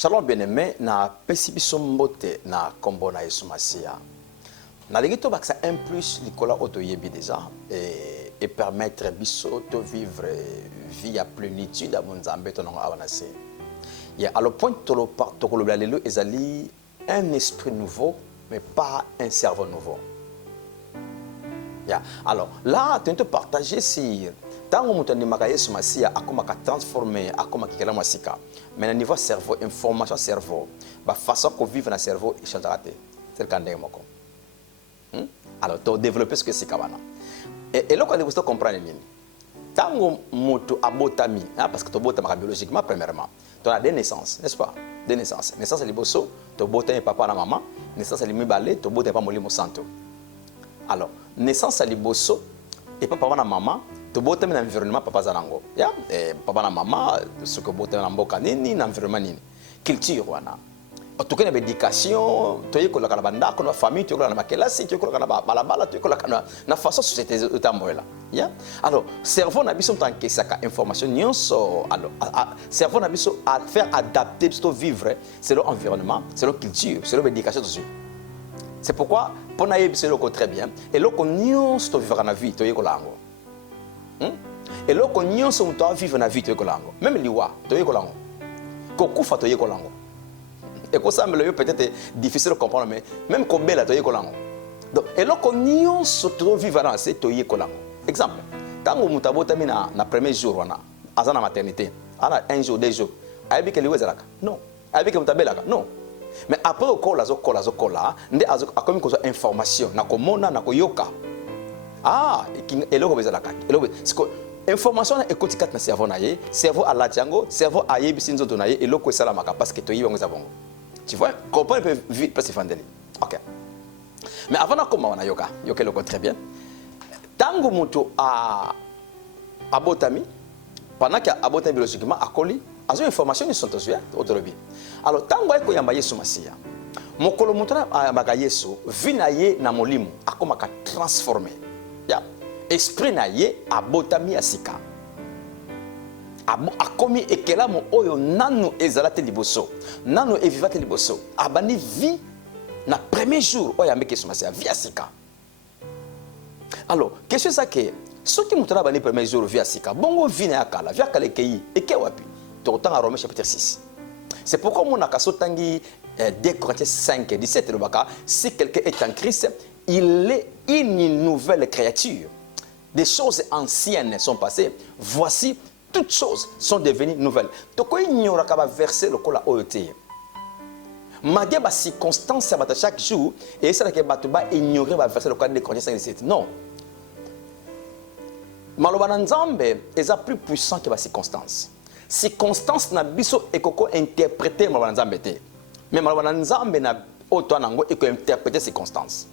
Shalom bien-aimé, na pesibiso mbote na kombo na Yesu Masia. Na legi to baksa un plus likola otoyebi déjà et permettre biso de vivre vie à plénitude à Monzambe to nanga awanase. Ya à le point to kolobla lelo ezali un esprit nouveau mais pas un cerveau nouveau. Ya alors là tu te partager sur tango mutani Yesu Masia akoma ka transformer akoma kikela masika. Mais au niveau cerveau, information cerveau, la façon qu'on vit dans le cerveau, il change. C'est le cas de moi. Alors, tu développer ce que c'est Kabana. Et là, quand vous comprenez, tant que tu as botami, parce que tu as botami biologiquement, premièrement, tu as des naissances, n'est-ce pas? Des naissances. Naissance, c'est le bosso, tu as botami papa et maman. Naissance, c'est le mibalé, tu as botami papa molimo santo. Alors, naissance, c'est le bosso, et papa et maman. To bote na environnement papa zanango ya papa na mama ce que bote na mboka nini na environnement nini culture wana otuke na éducation to yeko la kana banda ko na famille to yeko na makelasi to yeko na balabala to yeko na façon société utamboela ya alors cerveau na biso tant que ça information nyonso alors cerveau na biso à faire adapter biso vivre selon environnement selon culture selon éducation dessus c'est pourquoi pour na yebi c'est très bien et là qu'on nyonso to vivre na vie to yeko lango. Et là, quand nous sommes vivre dans la vie, même l'Iwa, tu es colango. Kokufa, tu es colango. Et comme ça, peut-être difficile de comprendre, mais même quand Bella, tu es colango. Et là, quand nous sommes vivre dans la vie, tu es colango. Exemple, quand nous sommes dans le premier jour, à la maternité, un jour, 2 jours, avec que l'Iwa non. Avec que nous sommes non. Mais après, on colle, on a comme une information, on a comme yoka. Ah, et là, information est quotidienne dans le cerveau, cerveau à la Django, cerveau à Yebisinzo Donaye, et l'autre est la parce que tu y vas. Tu vois, comprendre peut vite passer fandeli. Ok. Mais avant de commencer, on a yoga, yoga le très bien. Tango muto à Abotami, pendant qu'il a Abotami biologiquement à Koli, à une information ils sont aux autorobi. Alors tango est koyamba Yesu Masia. Mokolo muto à Bagayesu, vinaye na molimu, a comme à transformer. Esprit na ye abotami asika akomi ekela mo oyo nanu ezalate liboso nanu evivate liboso abani vie na premier jour oyo ameki Yesu vie asika. Alors question ça que ceux qui mutala bani premier jour vie asika bongo vie na yakala vie akala ekei eke wapi to tanga Romains chapitre 6. C'est pourquoi mon akaso tangi 2 Corinthiens 5 17 le baka si quelqu'un est en Christ il est une nouvelle créature. Des choses anciennes sont passées. Voici, toutes choses sont devenues nouvelles. Donc, il n'y aura qu'à verser le col à OET. Malgré les circonstances, chaque jour, et c'est là que Batouba ignorer va verser le col de Corinthiens 5. Non. Malobananzambe est plus puissant que les circonstances. Circonstances n'a biso et koko interpréter Malobananzambe. Mais Malobananzambe n'a autant nango et interpréter circonstances.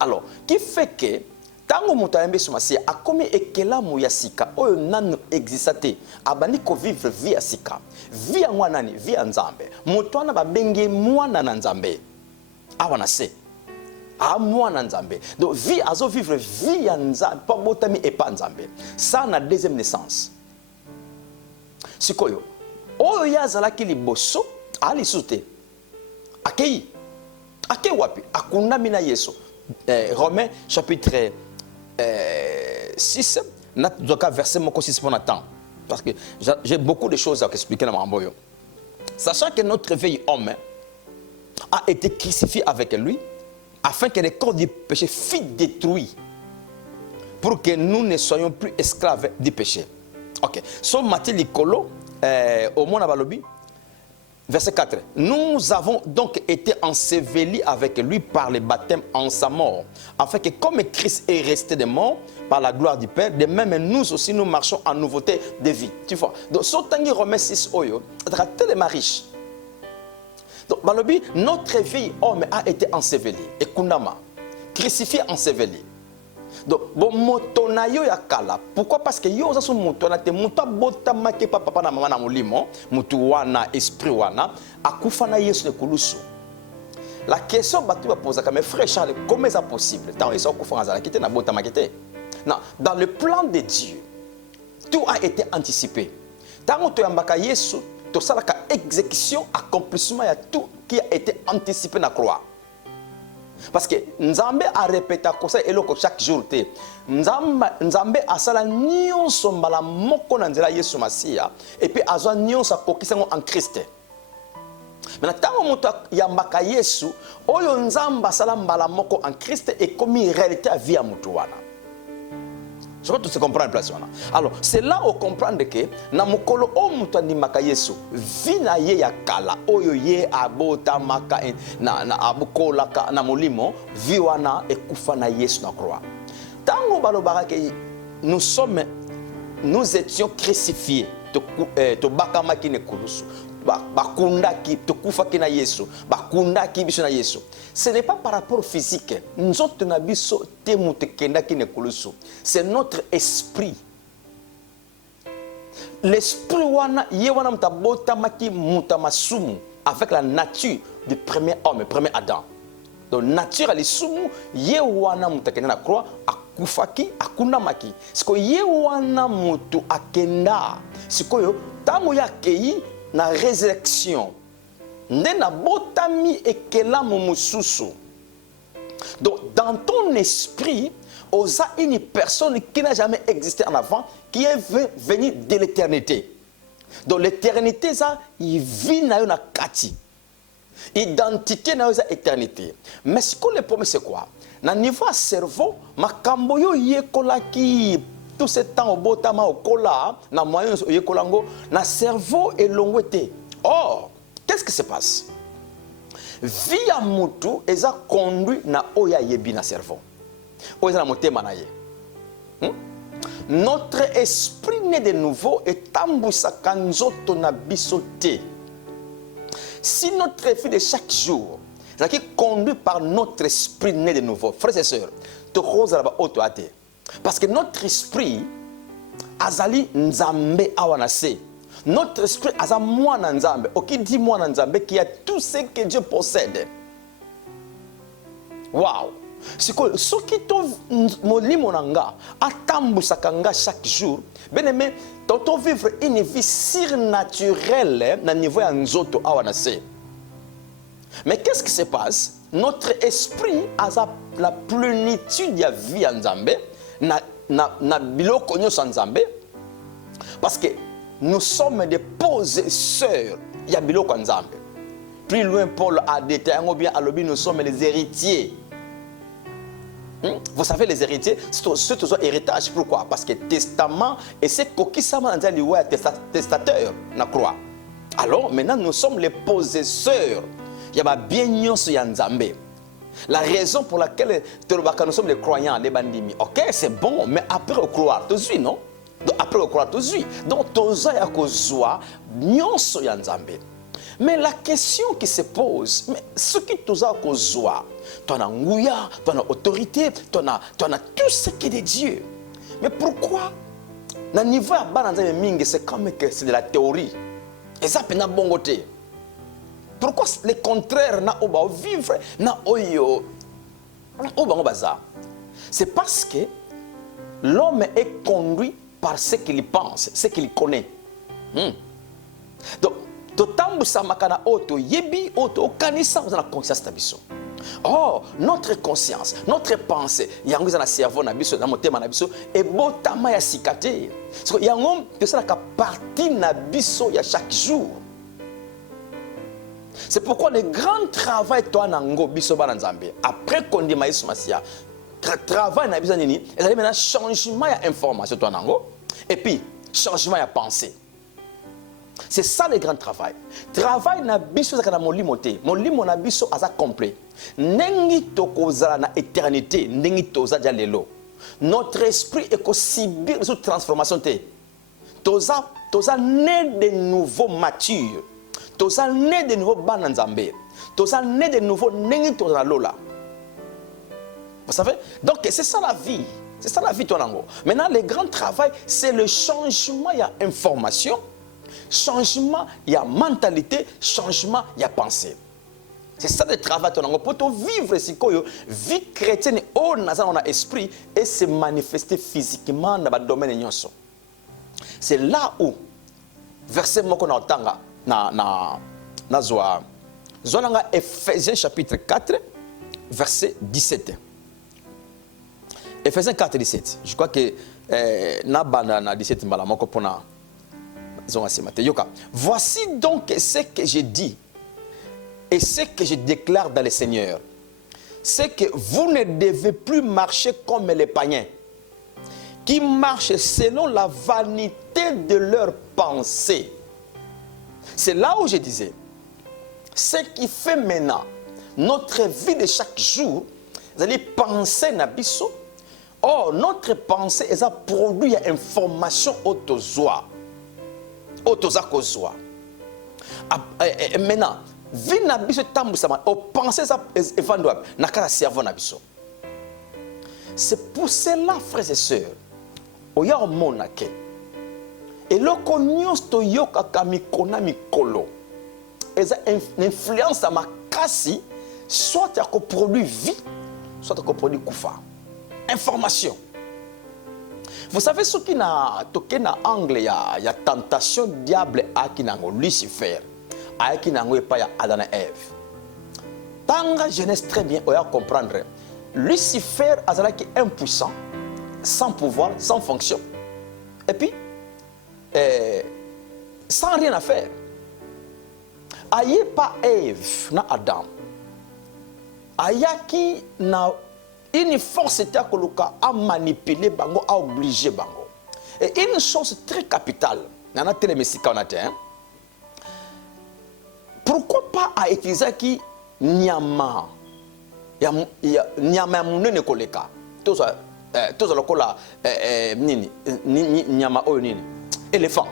Alors, qui fait que tango muto ayembe Yesu akomi ekela mu ya sika oyo nanu existate abani ko vivre vie ya sika vie ya nani vie ya Nzambe muto ana babenge mwana na Nzambe awana se a mwana Nzambe donc vie azo vivre vie ya Nzambe pa botami et pas Nzambe ça na deuxième naissance sikoyo oyo yazalaki liboso ali sute akei wapi akundami na Yesu Romains chapitre 6, je dois verser mon conseil pour temps. Parce que j'ai beaucoup de choses à expliquer dans mon boyo. Sachant que notre vieil homme a été crucifié avec lui, afin que le corps du péché fût détruit, pour que nous ne soyons plus esclaves du péché. Ok. So Matthieu Licolo, au monde Balobi, verset 4. Nous avons donc été ensevelis avec lui par le baptême en sa mort, afin que comme Christ est resté de mort par la gloire du Père, de même nous aussi nous marchons en nouveauté de vie. Tu vois. Donc, Sotangi Romains 6 oyo, c'est tellement riche. Donc, Balobi, notre vieil homme a été enseveli, et Kundama, crucifié, enseveli. Donc, bon, motonayo ya kala. Pourquoi? Parce que yo ça motona te muta bota make papa na mama na molimo, mutu wana esprit wana akufa na Yesu ne kulusu. La question batu va poser comme frère Charles, comment est-ce possible? Tant ils sont akufa ngazala kité na bota makete. Non, dans le plan de Dieu, tout a été anticipé. Tant to yambaka Yesu tout ça la exécution, accomplissement, il y a tout qui a été anticipé dans la croix. Parce que Nzambe a répété ça et chaque jour te Nzambe a sala nyonso mbala moko na nzela Yesu Masia et puis azwa nyonso akokisa en Christ. Maintenant tango moto yambaka Yesu oyo Nzamba sala mbala moko en Christ et comme réalité à vie à mutu wana. Je crois que tu comprends place wana. Alors c'est là où comprendre que na mukolo o mutu andimaka Yesu vina ye ya kala oyo ye abota maka na abukola na molimo vi wana ekufa na Yesu na croix. Tango balobaka que nous étions crucifiés to bakamaki ne kulusu bakundaki to kufaki na Yesu bakundaki biso na Yesu. Ce n'est pas par rapport au physique. Nous autres nabiso te mutekendaki ne kulusu. C'est notre esprit. L'esprit wana ye wana mutabota maki mutamasumu avec la nature du premier homme, le premier Adam. Donc nature ali sumu ye wana mutakenda na croix akufaki akundamaki. Siko ye wana mutu akenda. Siko yo tango ya kei na résurrection. Ndena botami ekela momususu. Donc dans ton esprit, osa une personne qui n'a jamais existé en avant, qui est venue de l'éternité. Donc l'éternité ça, il vit na yo na kati. Identité na yo za éternité. Mais ce que le problème c'est quoi? Na niveau cerveau, makambo yo yekolaki tout ce temps au botama au kola, na moyen yekolango, na cerveau elongwete. Or, qu'est-ce qui se passe? Via mutu eza conduit na oya yebi na cerveau. Oya na motema na ye. Notre esprit né de nouveau est tambusaka nzoto na biso te. Si notre vie de chaque jour est conduit par notre esprit né de nouveau, frères et sœurs, parce que notre esprit azali nzambe awanase. Notre esprit a mwana nzambe. Qui dit mwana nzambe qui a tout ce que Dieu possède. Wow. C'est que ce qui te molimo nanga atambusaka nga chaque jour. Bien aimé, toto vivre une vie surnaturelle na niveau ya nzoto awanase. Mais qu'est-ce qui se passe? Notre esprit a la plénitude de la vie en Nzambe na biloko nyoso Nzambe parce que nous sommes des possesseurs ya biloko Nzambe. Plus loin Paul a détaillé bien alobi nous sommes les héritiers. Vous savez les héritiers, c'est toujours héritage. Pourquoi? Parce que testament et c'est kokisama nzali ouais testateur na croix. Alors maintenant nous sommes les possesseurs. Il y a bien nyonso ya Nzambe. La raison pour laquelle nous sommes les croyants, les bandimi. Ok, c'est bon, mais après au croire, tu suis, non? Donc après au croire, tu suis. Donc tu as kozwa nyonso ya Nzambe. Mais la question qui se pose, mais ce qui tu as kozwa, tu as nguya, tu as autorité, tu as tout ce qui est de Dieu. Mais pourquoi? Na niveau ya bananza mingi, c'est comme que c'est de la théorie. Et ça pena bongote. Pourquoi le contraire na oba vivre na oyo oba baza? C'est parce que l'homme est conduit par ce qu'il pense, ce qu'il connaît. Donc, totambu samakana oto yebi oto kanisa dans la conscience tabiso. Oh, notre conscience, notre pensée, yango za na cerveau na biso na motema na biso e botama ya sikate. Parce que yango que ça la partie na biso ya chaque jour. C'est pourquoi le grand travail toi nango biso bana Nzambe après qu'on dit Yesu Masia travail na biso nini et là maintenant changement ya information toi nango et puis changement ya pensée. C'est ça le grand travail. Travail na biso za kana molimo te. Molimo na biso aza complet. Nengi tokozala na éternité, nengi toza dia lelo. Notre esprit est ko subir cette transformation te. Toza né de nouveau mature. Toza né de nouveau bana Nzambe. Toza né de nouveau nengi toza lola. Vous savez? Donc c'est ça la vie. C'est ça la vie toi nango. Maintenant le grand travail c'est le changement, il y a information, changement, il y a mentalité, changement, il y a pensée. C'est ça le travail toi nango pour te vivre si koyo vie chrétienne au naza on a esprit et se manifester physiquement dans le domaine nyonso. C'est là où verset moko na otanga Zoa Ephésiens chapitre 4, verset 17. Ephésiens 4, 17. Je crois que na 17 malamoko pona yoka. Voici donc ce que je dis et ce que je déclare dans le Seigneur. C'est que vous ne devez plus marcher comme les païens qui marchent selon la vanité de leurs pensées. C'est là où je disais, ce qui fait maintenant notre vie de chaque jour, vous allez penser na biso. Or, notre pensée est un produit d'information autozoa. Maintenant, vie na biso tambusama, o pensée ça évandouable, na kala cerveau na biso. C'est pour cela, frères et sœurs, oya omonake. Et loko nyos to yoka kamikona mikolo. Eza influence à ma kasi, soit à produit vie, soit à produit koufa. Information. Vous savez ce qui n'a toqué na angle ya tentation diable à qui n'a Lucifer, à qui n'a pas ya Adam et Ève. Tanga jeunesse très bien, on va comprendre. Lucifer azalaki impuissant, sans pouvoir, sans fonction. Et puis sans rien à faire. Aïe pas Ève na Adam. Ayaki na une force était à manipuler bango, à obliger bango. Et une chose très capitale, pourquoi pas à utiliser qui nyama nyama munene koleka toza lokola nini nyama oyo nini éléphant.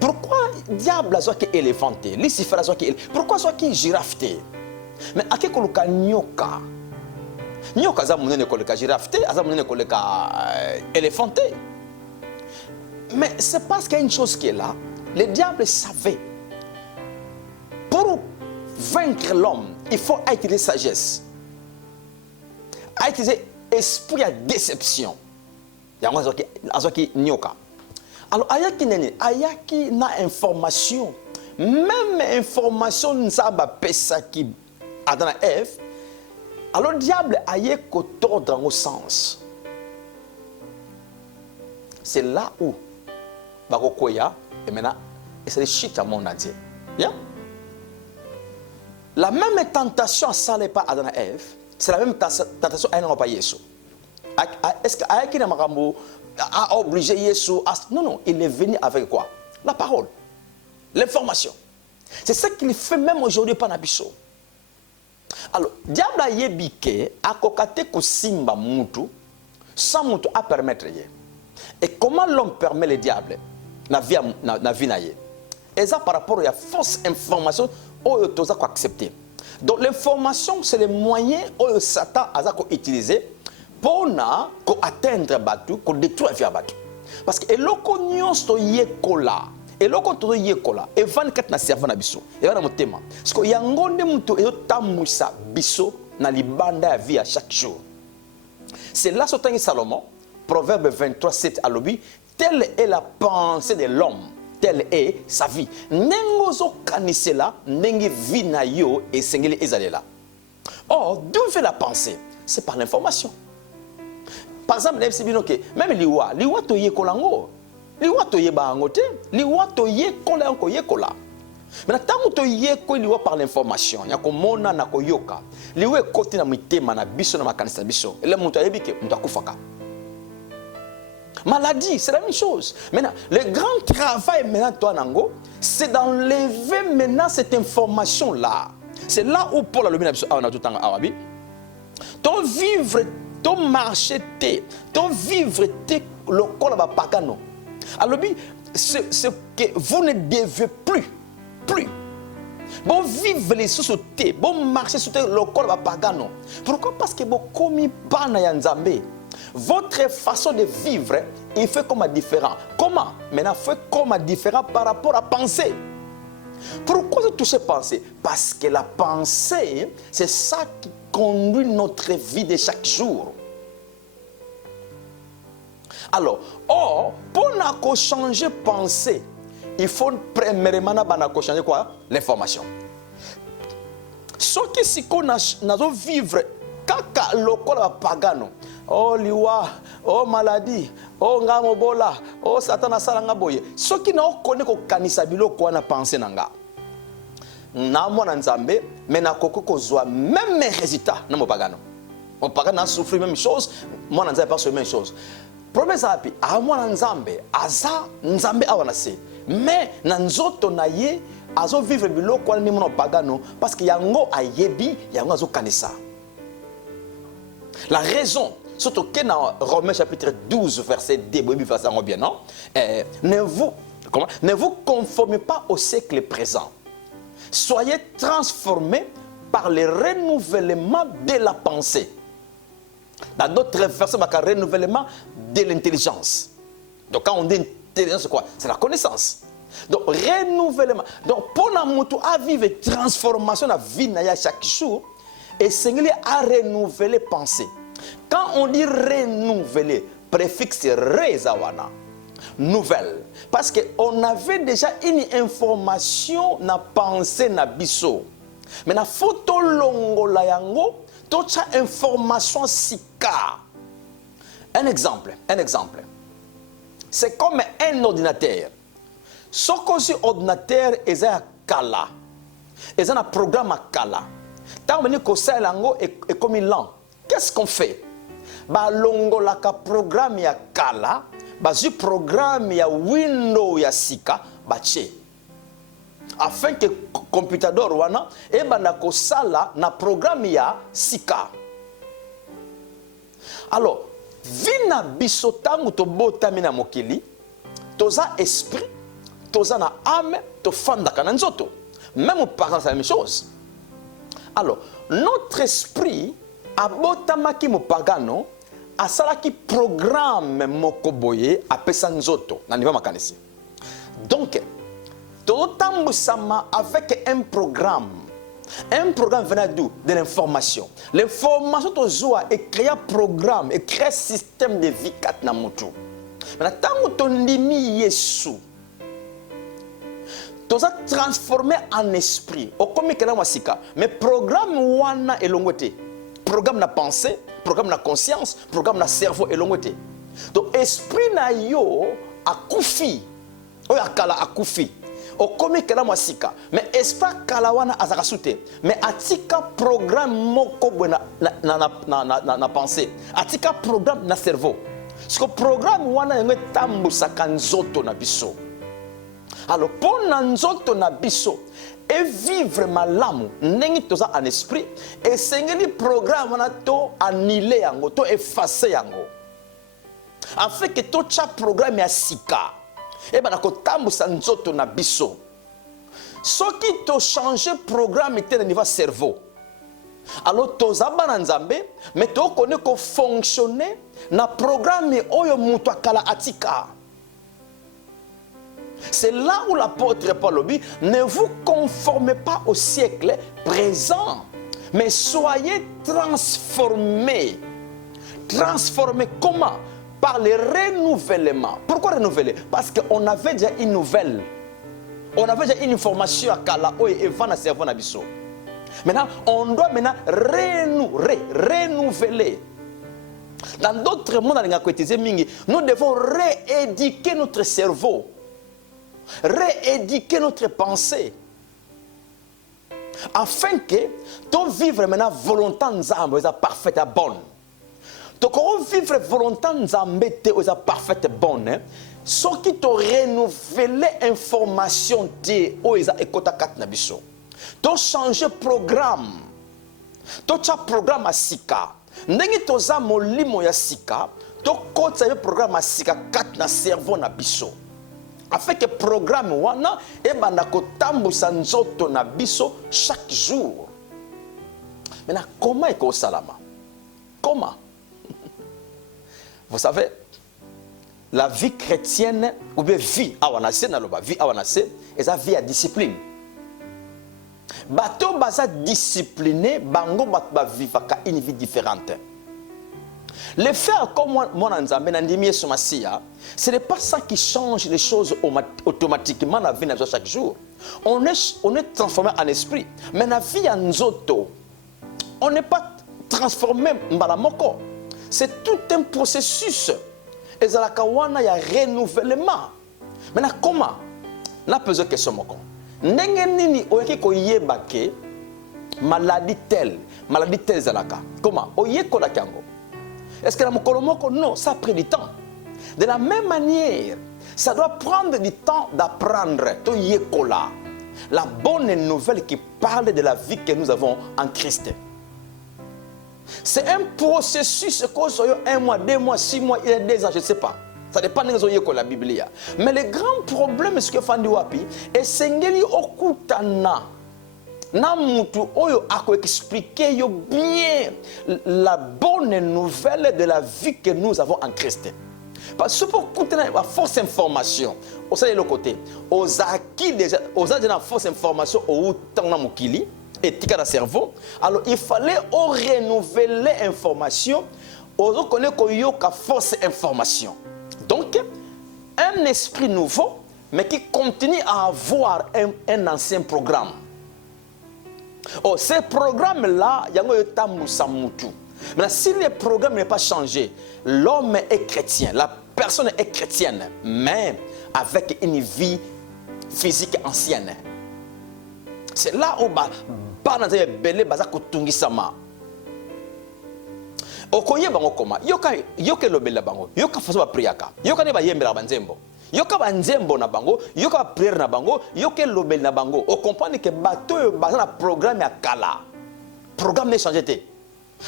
Pourquoi diable a soit qui éléphanté, Lucifer a soit qui pourquoi soit qui girafe? Mais à quel koluka nyoka? Nyoka za munene koleka girafe, za munene koleka éléphanté. Mais c'est parce qu'il y a une chose qui est là. Le diable savait. Pour vaincre l'homme, il faut utiliser sagesse. Utiliser esprit à déception. Il y a qui nyoka. Alors, ayaki na information. Même information n'saba pesa qui Adam et Ève. Alors, le diable a tordre dans le sens. C'est là où Barokoya et maintenant c'est le shit à mon adieu. Bien? La même tentation ça n'est pas Adam et Ève, c'est la même tentation à n'a pas Yesu. Est-ce que Ayaki a obligé Yesu à... Non, il est venu avec quoi? La parole, l'information. C'est ce qu'il fait même aujourd'hui par Nabiso. Alors, diable a yebike a kokate ko simba mutu sans mutu à permettre ye. Et comment l'homme permet le diable na vie na ye? Et ça par rapport à la fausse information ou toza ko accepter. Donc l'information c'est le moyen où Satan a utilisé pour na ko atteindre batu, ko détruire vie batu. Parce que eloko nyonso yekola eloko to yekola e 24 na cerveau na biso e wana motema parce que yango nde mutu e tamwisa biso na libanda ya vie à chaque jour. C'est là sotangi Salomon Proverbe 23:7 à l'obi, telle est la pensée de l'homme, telle est sa vie. Nengozo kanisela nenge vina yo et sengeli ezalela. Or, d'où vient la pensée? C'est par l'information. Par exemple, même liwa to yekolango. Liwa to yebango te, liwa to yekolango yekola. Mais tant que tu liwa par l'information, ya ko mona na ko yoka. Liwa koti na mitema na biso na makanisa biso. Ele mutu ayebike mutu akufaka. Maladie, c'est la même chose. Maintenant, le grand travail maintenant, toi, Nango, c'est d'enlever maintenant cette information-là. C'est là où Paul a le bien à tout temps arabe. Ton vivre, ton marcher, ton vivre, le corps va pas gagner. Alors, ce que vous ne devez plus. Bon vivre les sociétés, bon marcher sur le corps va pas gagner. Pourquoi? Parce que bon commis pas na yanzambe. Votre façon de vivre, il fait comme différent. Comment? Maintenant, fait comme différent par rapport à penser. Pourquoi vous touchez penser? Parce que la pensée, c'est ça qui conduit notre vie de chaque jour. Alors, pour changer pensée, il faut premièrement changer quoi? L'information. Ce qui si qu'on a vivre kaka lokola pagano, oh liwa, oh maladie, oh ngamobola, oh satana salanga boye. Ce qui n'a connaît ko kanisa biloko na penser nanga. Na mwana nzambe, mais na koko kozwa même résultat na mo pagano. Mon pagano a souffert même chose, mwana nzambe pas la même chose. Problème ça api, a mwana nzambe, aza nzambe awanase. Mais na nzoto na ye azo vivre biloko wana ni mwana pagano parce que yango ayebi, yango azo kanisa. La raison, surtout que dans Romains chapitre 12, verset 2, verset bien, non? Ne vous conformez pas au siècle présent. Soyez transformés par le renouvellement de la pensée. Dans d'autres versets, il y a un renouvellement de l'intelligence. Donc quand on dit intelligence, c'est quoi? C'est la connaissance. Donc renouvellement. Donc pour nous à vivre transformation dans la vie chaque jour, et Seigneur a renouvelé pensée. Quand on dit renouveler, préfixe rezawana, nouvelle. Parce qu'on avait déjà une information na pensée na biso. Mais na photo longo la yango, toute information sika. Un exemple. C'est comme un ordinateur. Ce qu'on ordinateur est un kala. Est un programme à kala. Tant que ça est comme il lent. Qu'est-ce qu'on fait? Ba longo la ka programme ya kala, ba zu programme ya Windows ya sika ba che. Afin que computador wana e banda ko sala na programme ya sika. Alors, vina biso tangu to botami na mokili, toza esprit, toza na âme, to fanda kana nzoto. Même aux parents c'est la même chose. Alors, notre esprit abotamaki mopagano asalaki programme mokoboye apesa nzoto na niveau makanisi. Donc totambusama avec un programme venant d'où? De l'information. L'information tozoa et créer programme et créer système de vie kat na mutu. Maintenant tango tondimi Yesu toza transformé en esprit au comme que na wasika mais programme wana elongote. Programme na pensée, programme na conscience, programme na cerveau et l'ongouté. Donc esprit na yo akufi. O ya kala akufi. O komi kala mwasika. Mais esprit kalawana azakasute. Mais atika programme moko na pensée. Atika programme na cerveau. Parce que programme wana yenge tambu sakanzoto na biso. Alors pour nanzoto na biso et vivre malamu nengi toza en esprit et sengeli programme na to annuler yango to effacer yango afin que to cha programme ya sika et bana ko tambusa nzoto na biso soki to changer programme te na niveau cerveau alors toza bana nzambe mais to connaît ko fonctionner na programme oyo mutu akala atika. C'est là où l'apôtre Paul dit, ne vous conformez pas au siècle présent, mais soyez transformés. Transformés comment? Par le renouvellement. Pourquoi renouveler? Parce qu'on avait déjà une nouvelle. On avait déjà une information à Kala et Vana Servon Abisso. Maintenant, on doit renouveler. Dans d'autres mondes, nous devons rééduquer notre cerveau. Rééduquer notre pensée afin que tu vivre maintenant volonté nzambe est parfaite et bonne. Tu vivre volonté nzambe est parfaite et bonne. Ce qui te renouveler information te oeza ekota kat na biso. Tu changer programme. Tu cha programme asika. Ndenge toza molimo ya sika, tu kota programme asika kat na cerveau na biso. Afin que le programme wana ebanda kotambusa nzoto na biso chaque jour. Maintenant, comment est-ce salama? Comment? Vous savez, la vie chrétienne, ou bien vie awanase naloba, vie awanase, est la vie à discipline. Bato baza discipliné, bango bat ba vivaka une vie différente. Le faire comme moi, ce n'est pas ça qui change les choses automatiquement dans la vie de chaque jour. On est transformé en esprit. Mais la vie en Nzoto, on n'est pas transformé en Balamoko. C'est tout un processus. Et il y a un renouvellement. Maintenant, comment? La posé question moko. Nengenini oyeki koyebake maladie telle zalaka. Comment? Oyeko la kango. Est-ce que la mokolomoko? Non, ça a pris du temps. De la même manière, ça doit prendre du temps d'apprendre. Toyekola. La bonne nouvelle qui parle de la vie que nous avons en Christ. C'est un processus, un mois, 2 mois, 6 mois, il y a 2 ans, je ne sais pas. Ça dépend de la Bible. Mais le grand problème, c'est que Fandi Wapi, et Sengeli Okutana, Namutu Oyo a expliqué bien la bonne nouvelle de la vie que nous avons en Christ. Parce que pour écouter la fausse information, au sein de l'autre côté, aux acquis déjà, aux acquis de la fausse information, au temps dans mon kili, et tika dans le cerveau, alors il fallait renouveler l'information, on reconnaît qu'il y a une fausse information. Donc, un esprit nouveau, mais qui continue à avoir un ancien programme. Oh, ce programme-là, il y a un tamusamutu. Mais si le programme n'est pas changé, l'homme est chrétien, la personne est chrétienne, mais avec une vie physique ancienne. C'est là où il belé bazako tungisama. Okoye bango koma yoka lobela bango yoka faso ba priaka yoka ne ba yembela banzembo yoka banzembo na bango yoka prière na bango yoka lobela na bango. On comprend que bateau bazana na programme ya kala programme n'est changé té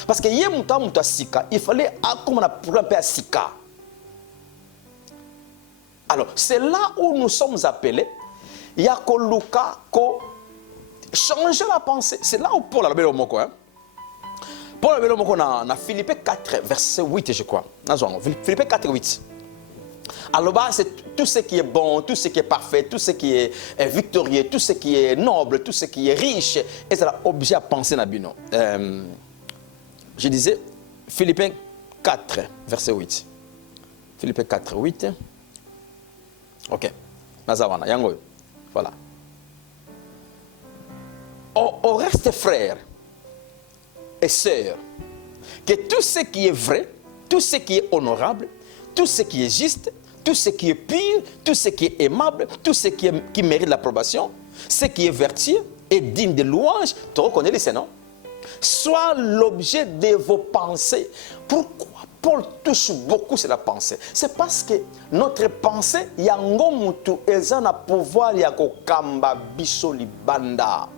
parce que yé muta sika il fallait comme na programme pa sika. Alors c'est là où nous sommes appelés ya ko luka ko changer la pensée. C'est là où Paul a le mot quoi. Paul a le mot dans Philippiens 4 verset 8 je crois. Philippiens 4 8. Alors bah c'est tout ce qui est bon, tout ce qui est parfait, tout ce qui est victorieux, tout ce qui est noble, tout ce qui est riche, et c'est l'objet à penser dans bino. Je disais Philippiens 4 verset 8. Philippiens 4 8. OK. Nazawana yango. Voilà. Au reste, frères et sœurs, que tout ce qui est vrai, tout ce qui est honorable, tout ce qui est juste, tout ce qui est pur, tout ce qui est aimable, tout ce qui mérite l'approbation, ce qui est vertueux et digne de louange, tu reconnais les non? Soit l'objet de vos pensées. Pourquoi Paul touche beaucoup sur la pensée? C'est parce que notre pensée, yango mutu ezana pouvoir yako kamba biso libanda.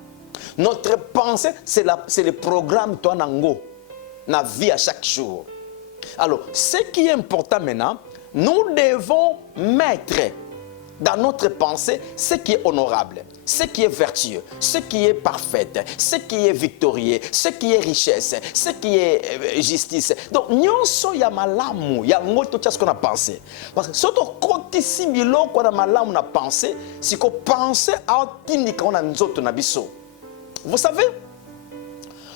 Notre pensée, c'est le programme toi nango, na vie à chaque jour. Alors, ce qui est important maintenant, nous devons mettre dans notre pensée ce qui est honorable, ce qui est vertueux, ce qui est parfait, ce qui est victorieux, ce qui est richesse, ce qui est justice. Donc, nyonso ya malamu, ya ngoto tia ce qu'on a pensé. Parce que surtout côté similo qu'on a malamu na pensé, si qu'on pense à tindi qu'on a nzoto na biso. Vous savez,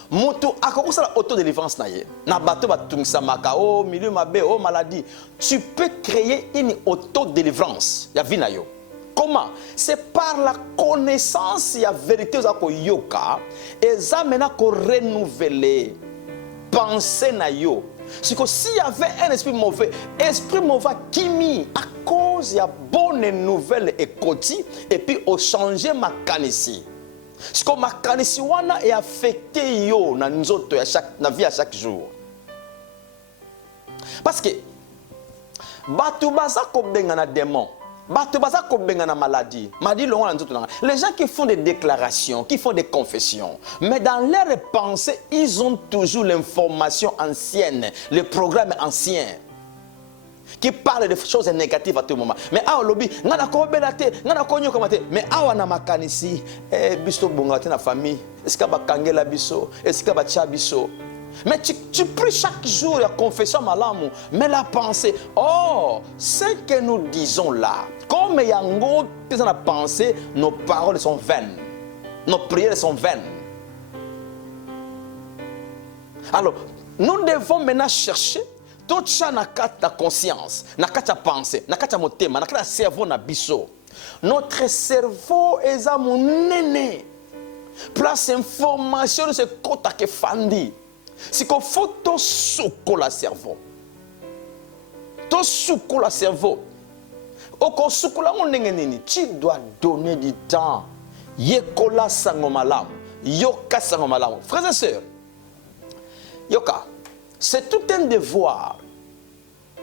mutu akokosala autodélivrance na ye na bato batungisa makao milieu mabe oh maladie. Tu peux créer une autodélivrance ya vie na yo. Comment? C'est par la connaissance ya vérité zako yoka et ça maintenant ko renouveler penser na yo. Si s'il y avait un esprit mauvais qui mis à cause ya bonne nouvelle et koti et puis au changer ma kanisi. Ce que ma kanisiwana est affecté yo na nzoto ya na vie à chaque jour. Parce que batu baza ko benga na démon, batu baza ko benga na maladie, maladie longa na nzoto na. Les gens qui font des déclarations, qui font des confessions, mais dans leurs pensées, ils ont toujours l'information ancienne, le programme ancien. Qui parle de choses négatives à tout moment. Mais ah lobby, ngana ko belate, ngana ko nyoka mate. Mais ah na makanisi, biso bongate na famille. Est-ce que ba kangela biso? Est-ce que ba tia biso? Mais tu pries chaque jour la confession malamu, mais la pensée, oh, ce que nous disons là, comme yango, dans la pensée, nos paroles sont vaines, nos prières sont vaines. Alors, nous devons maintenant chercher tocha na kati na conscience, na kati ya pensée, na kati ya motema, na kati ya cerveau na biso. Notre cerveau est à monene. Place information se kota ke fandi. Si ko faut to souko la cerveau. To souko la cerveau. Oko souko la ndenge nini, tu dois donner du temps. Yekola sango malamu, yoka sango malamu. Frères et sœurs, yoka, c'est tout un devoir.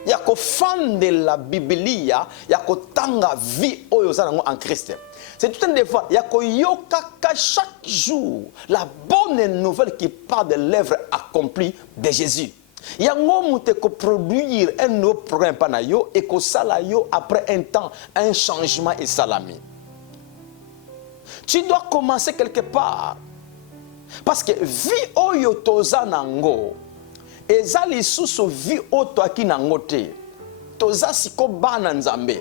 Yako fan de la Biblia, yako tanga vie oyozanango en Christ. C'est tout un devoir. Yako yoka chaque jour la bonne nouvelle qui parle de l'œuvre accomplie de Jésus. Yango mute ko produire un nouveau programme panayo et ko salayo après un temps, un changement et salami. Tu dois commencer quelque part. Parce que vie oyo toza nango, ezali susu vie oto aki nango te. Toza siko bana nzambe.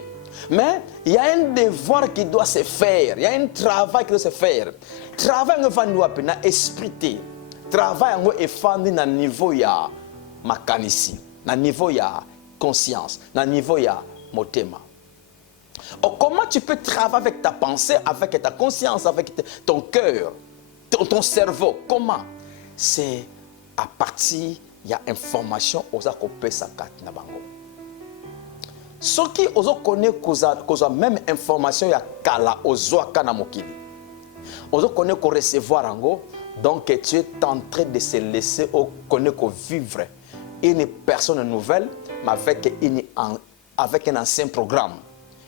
Mais il y a un devoir qui doit se faire. Il y a un travail qui doit se faire. Travail ngo fandi wapi na esprit te. Travail ngo efandi na niveau ya makanisi, na niveau ya conscience, na niveau ya motema. Oh, comment tu peux travailler avec ta pensée, avec ta conscience, avec ton cœur, ton cerveau? Comment? C'est à partir de l'information aux akopé sa carte na bango. Ce qui ozo connaît koza même information ya kala ozo kana mokili. Ozo connaît ko recevoir ango, donc tu es en train de se laisser au connaît ko vivre une personne nouvelle mais avec un ancien programme.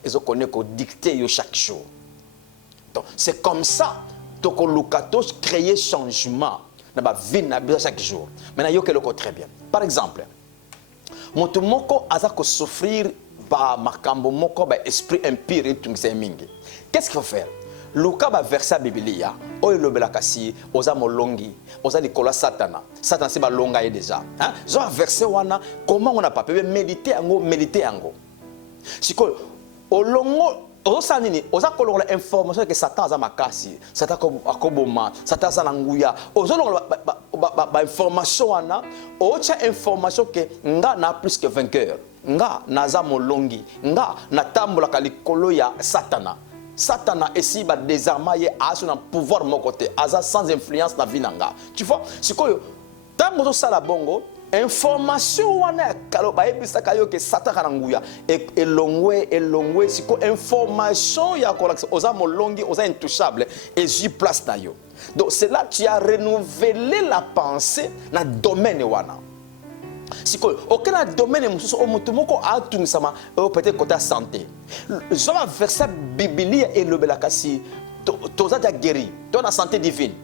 Ils ont connu qu'on dicté chaque jour. Donc, c'est comme ça que nous créer changement dans la vie chaque jour. Maintenant, il y a très bien. Par exemple, moto moko azako souffrir ba makambo moko ba esprit impur et tout ça mingi. Qu'est-ce qu'il faut faire? Luka ba verset Biblia, oyo lobela kasi oza molongi, oza likola satana. Satan se ba longa ye déjà. Hein? Zo verset wana comment on a pas pu méditer ango. Siko olongo osanini oza kolongola information que Satan aza makasi, Satan akoboma, Satan aza nguya. Ozolongola ba information wana, ocha information que nga na plus que vainqueur. Nga naza molongi, nga na tambola kalikolo ya Satana. Satana esi ba désarmer a son pouvoir mon côté, aza sans influence na vie nanga. Tu vois, sikoyo tango zo sala bongo information wana kalo ba ebisa kayo ke Satan kananguya elongwe siko information ya kolaksa oza molongi oza intouchable et j'y place na yo. Donc c'est là tu as renouvelé la pensée na domaine wana. Siko aucun domaine mususu o mutu moko atungisama peut-être côté santé. Je vais verset biblique et le belakasi toza dia guéri, to na santé divine.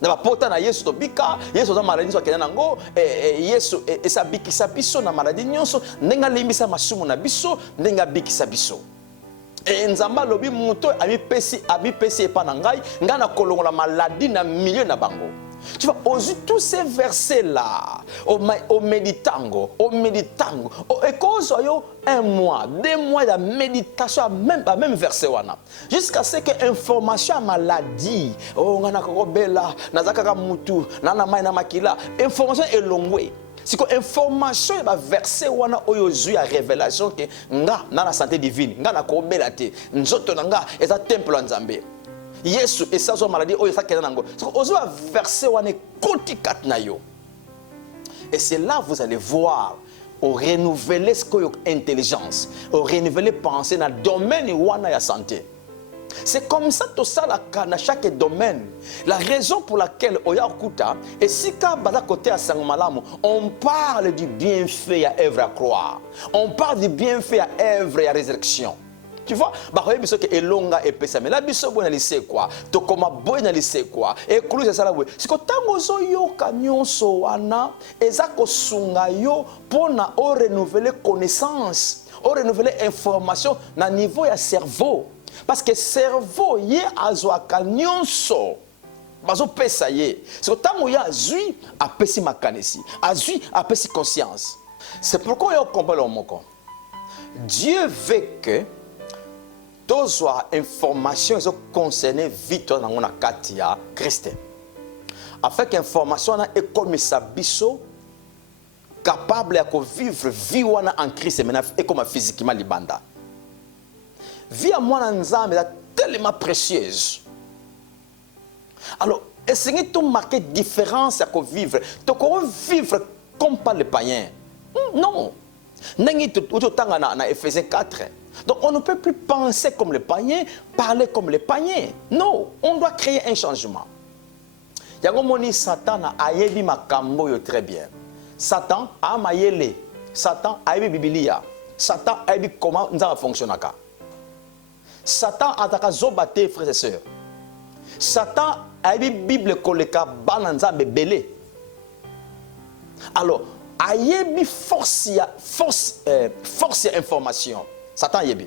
Na pota na Yesu to bika, Yesu za maladie so kenana ngo Yesu esa bikisa biso na maladie nyonso, ndenga limbisa masumu na biso, ndenga bikisa biso. Et nzamba lobi muto abi pesi epa na ngai, nga na kolongola maladie na milieu na bango. Tu vois, tous ces versets-là, au méditango, et cause un mois, 2 mois de méditation, même verset wana. Jusqu'à ce que information à maladie, oh, ngana kokobela, nazaka mutu, nana mai na makila, information est longue. C'est que information est verset wana oyo zui à révélation que nga na la santé divine, nga na kokobela te, nzoto nga eza temple en Nzambe. Yesu et sa maladie oyo sa kena nango. Ozo verset wane koti kat na yo. Et c'est là vous allez voir au renouveler ce que intelligence, au renouveler pensée dans le domaine wana ya santé. C'est comme ça tout ça dans chaque domaine. La raison pour laquelle oya okuta et si ka bala côté à Sangomalamu, on parle du bienfait à œuvre à croire. On parle du bienfait à œuvre et à résurrection. Tu vois, bah oui, parce que elonga et pesa, mais la biso bon lycée quoi, to comme bon lycée quoi, et kulu c'est ça là oui. C'est que tango zo yo kanyon so wana, ezako sunga yo pona o renouveler connaissance, o renouveler information na niveau ya cerveau, parce que cerveau yé azo kanyon so. Bazo pesa yé. C'est que tango ya zui a pesi makanesi, azui a pesi conscience. C'est pourquoi yo comprend le moko. Dieu veut que toutes les informations concernées vite dans la katia Christ. Afin que l'information est comme ça biso capable de vivre vie en Christ et comme physiquement libanda. Vie à moi est tellement précieuse. Alors, essayez de marquer différence à vivre. Tu peux vivre comme pas les païens. Non. Dans Ephésiens 4. Donc, on ne peut plus penser comme les païens, parler comme les païens. Non. On doit créer un changement. Yagomoni Satan a yebi makambo très bien. Satan a mayele. Satan a yebi Biblia. Satan a yebi comment nous fonctionne. Satan a attaqué zobate frères et sœurs. Satan a yebi Bible koleka bananza bebele. Alors, a yebi force information. Satan yebi.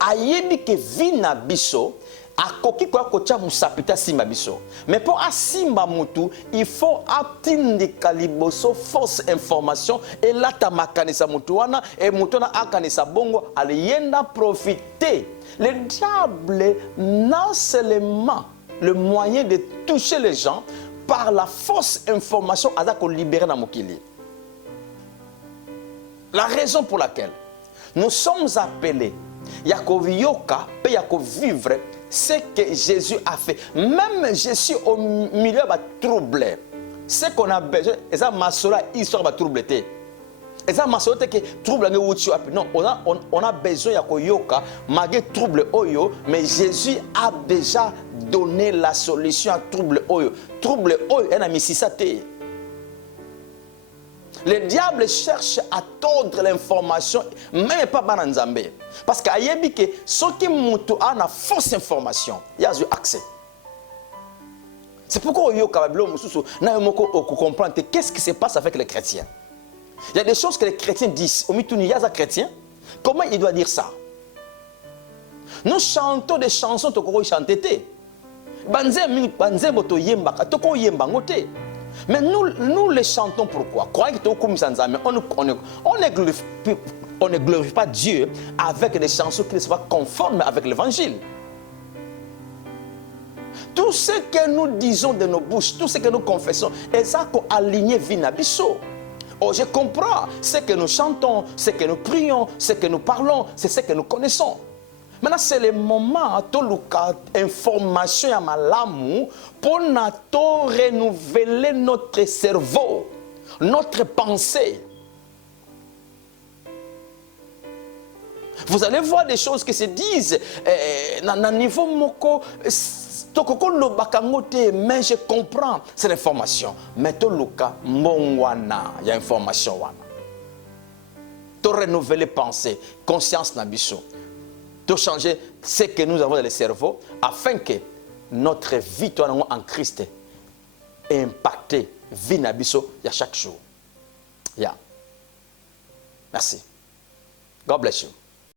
A yebi que vina biso. Akoki kwa kocha musapita simba biso. Mais pour asimba mutu, il faut atindika liboso fausse information et là ta makanisa mutuana et mutuna akanisa bongo alienda profiter. Le diable n'a seulement le moyen de toucher les gens par la fausse information à ko libérer na mokili. La raison pour laquelle nous sommes appelés Yakoviyoka pe Yakovivre ce que Jésus a fait. Même Jésus au milieu de trouble. Ce qu'on a besoin, c'est ça masola histoire de trouble. Et ça masola que trouble non, on a besoin de koyoka malgré trouble oyo, mais Jésus a déjà donné la solution à trouble oyo. Trouble oyo est misisate. Le diable cherche à tordre l'information, même pas bananzambe. Parce qu'il y a que ceux qui ont une fausse information, il y a accès. C'est pourquoi il y a comprendre qu'est-ce qui se passe avec les chrétiens. Il y a des choses que les chrétiens disent. Il y a des chrétiens. Comment il doit dire ça? Nous chantons des chansons que chanter. Mais nous les chantons pourquoi? On ne glorifie pas Dieu avec des chansons qui ne sont pas conformes avec l'évangile. Tout ce que nous disons de nos bouches, tout ce que nous confessons, est ça qu'on aligne Vinabiso. Oh, je comprends ce que nous chantons, ce que nous prions, ce que nous parlons, c'est ce que nous connaissons. Maintenant, c'est le moment de information à malamu pour nous renouveler notre cerveau, notre pensée. Vous allez voir des choses qui se disent à niveau moko, mais je comprends, c'est l'information. Mais toluka mongwana, il y a information wana. To renouveler pensée, conscience nabiso. De changer ce que nous avons dans le cerveau afin que notre vie en Christ ait impacté vie nabiso à chaque jour. Yeah. Merci. God bless you.